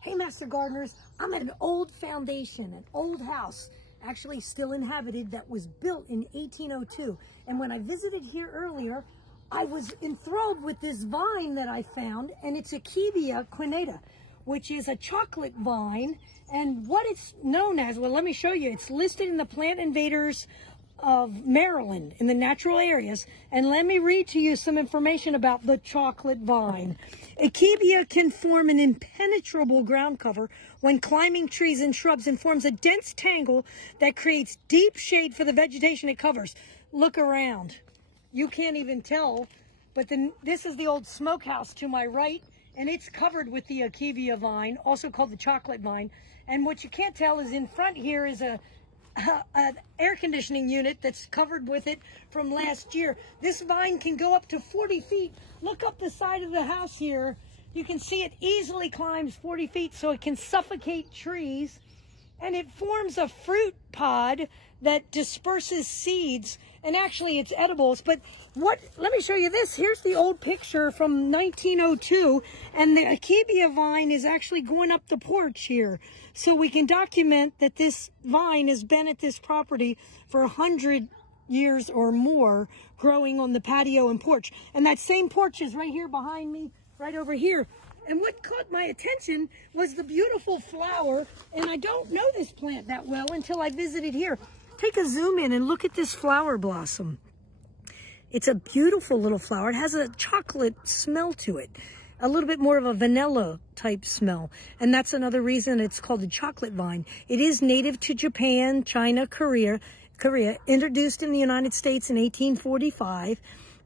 Hey, Master Gardeners, I'm at an old foundation, an old house, actually still inhabited, that was built in 1802. And when I visited here earlier, I was enthralled with this vine that I found, and it's Akebia quinata, which is a chocolate vine. And what it's known as, well, let me show you. It's listed in the Plant Invaders of Maryland in the natural areas. And let me read to you some information about the chocolate vine. Akebia can form an impenetrable ground cover when climbing trees and shrubs and forms a dense tangle that creates deep shade for the vegetation it covers. Look around. You can't even tell, but then this is the old smokehouse to my right, and it's covered with the Akebia vine, also called the chocolate vine. And what you can't tell is in front here is an air conditioning unit that's covered with it from last year. This vine can go up to 40 feet. Look up the side of the house here. You can see it easily climbs 40 feet, so it can suffocate trees. And it forms a fruit pod that disperses seeds, and actually it's edibles. But let me show you this. Here's the old picture from 1902, and the Akebia vine is actually going up the porch here. So we can document that this vine has been at this property for 100 years or more, growing on the patio and porch. And that same porch is right here behind me, right over here. And what caught my attention was the beautiful flower, and I don't know this plant that well until I visited here. Take a zoom in and look at this flower blossom. It's a beautiful little flower. It has a chocolate smell to it, a little bit more of a vanilla type smell. And that's another reason it's called the chocolate vine. It is native to Japan, China, Korea, introduced in the United States in 1845.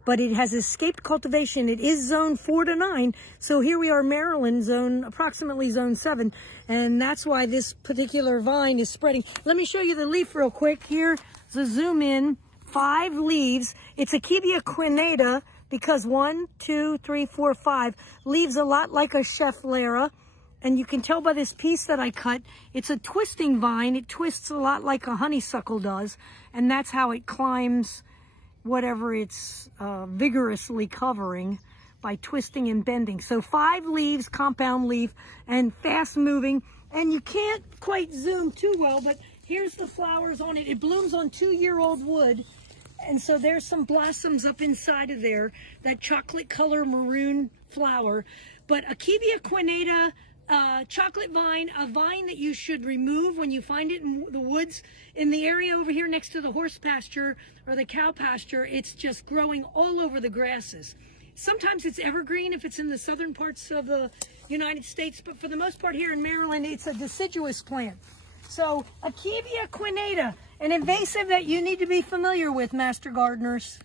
But it has escaped cultivation. It is zone 4 to 9. So here we are, Maryland, approximately zone 7. And that's why this particular vine is spreading. Let me show you the leaf real quick. Here, so zoom in, 5 leaves. It's Akebia quinata because 1, 2, 3, 4, 5 leaves a lot like a Schefflera. And you can tell by this piece that I cut, it's a twisting vine. It twists a lot like a honeysuckle does. And that's how it climbs whatever it's vigorously covering by twisting and bending. So 5 leaves, compound leaf, and fast moving. And you can't quite zoom too well, but here's the flowers on it. It blooms on 2-year-old wood. And so there's some blossoms up inside of there, that chocolate color maroon flower. But Akebia quinata, chocolate vine, a vine that you should remove when you find it in the woods. In the area over here next to the horse pasture or the cow pasture, it's just growing all over the grasses. Sometimes it's evergreen if it's in the southern parts of the United States, but for the most part here in Maryland, it's a deciduous plant. So Akebia quinata, an invasive that you need to be familiar with, Master Gardeners.